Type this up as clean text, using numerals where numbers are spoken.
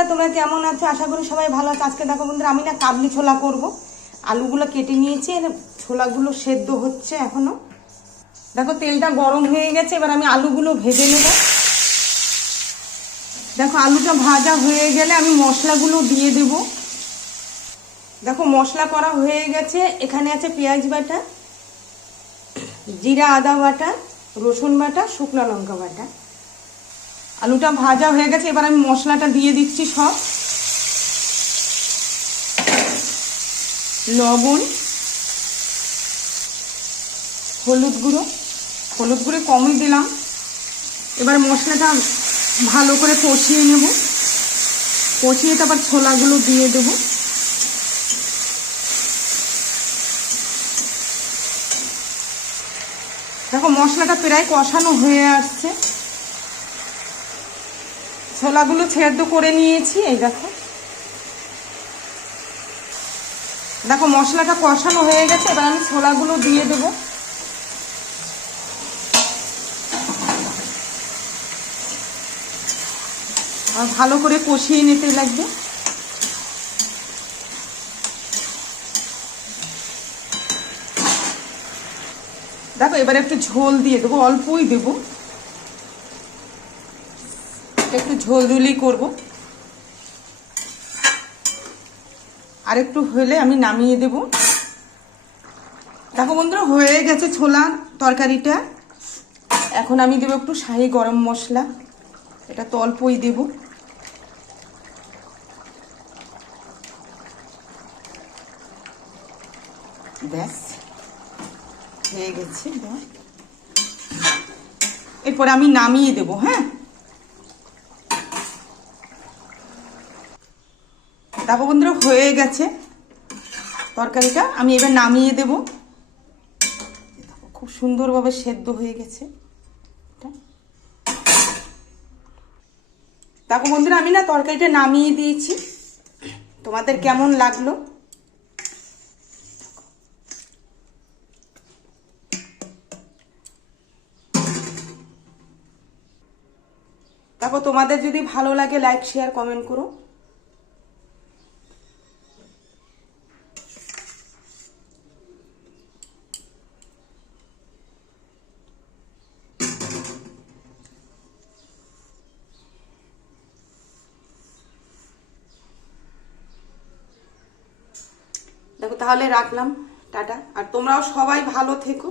বন্ধুরা, তোমরা কেমন আছো? আশা করি সবাই ভালো আছো। আজকে দেখো বন্ধুরা, আমি না কাবলি ছোলা করব। আলুগুলো কেটে নিয়েছি, ছোলাগুলো সেদ্ধ হচ্ছে এখনো। দেখো তেলটা গরম হয়ে গেছে, এবার আমি আলুগুলো ভেজে নেব। দেখো আলুটা ভাজা হয়ে গেলে আমি মশলাগুলো দিয়ে দেব। দেখো মশলা করা হয়ে গেছে। এখানে আছে পেঁয়াজ বাটা, জিরা আদা বাটা, রসুন বাটা, শুকনো লঙ্কা বাটা। আলুটা ভাজা হয়ে গেছে, এবার আমি মশলাটা দিয়ে দিচ্ছি সব। লবণ, হলুদ গুঁড়ো কমই দিলাম। এবার মশলাটা ভালো করে কষিয়ে নেব। কষিয়ে তারপর ছোলাগুলো দিয়ে দেব। দেখো মশলাটা প্রায় কষানো হয়ে আসছে। ছোলাগুলো সেদ্ধ করে নিয়েছি। এই দেখো দেখো মশলাটা কষানো হয়ে গেছে, এবার আমি ছোলাগুলো দিয়ে দেব। আর ভালো করে কষিয়ে নিতে লাগবে। দেখো এবার একটু ঝোল দিয়ে দেবো, অল্পই দেব, একটু ঝোল ঝুলি করবো। আর একটু হলে আমি নামিয়ে দেব। দেখো বন্ধুরা, হয়ে গেছে ছোলার তরকারিটা। এখন আমি দেবো একটু শাহি গরম মশলা, এটা তো অল্পই দেব। ব্যাস হয়ে গেছে। এরপরে আমি নামিয়ে দেব। হ্যাঁ, দেখো বন্ধুরা হয়ে গেছে তরকারিটা, আমি এবার নামিয়ে দেব। খুব সুন্দরভাবে সেদ্ধ হয়ে গেছে। দেখো বন্ধুরা, আমি না তরকারিটা নামিয়ে দিয়েছি। তোমাদের কেমন লাগলো? দেখো তোমাদের যদি ভালো লাগে লাইক শেয়ার কমেন্ট করো। দেখো তাহলে রাখলাম, টাটা। আর তোমরাও সবাই ভালো থেকো।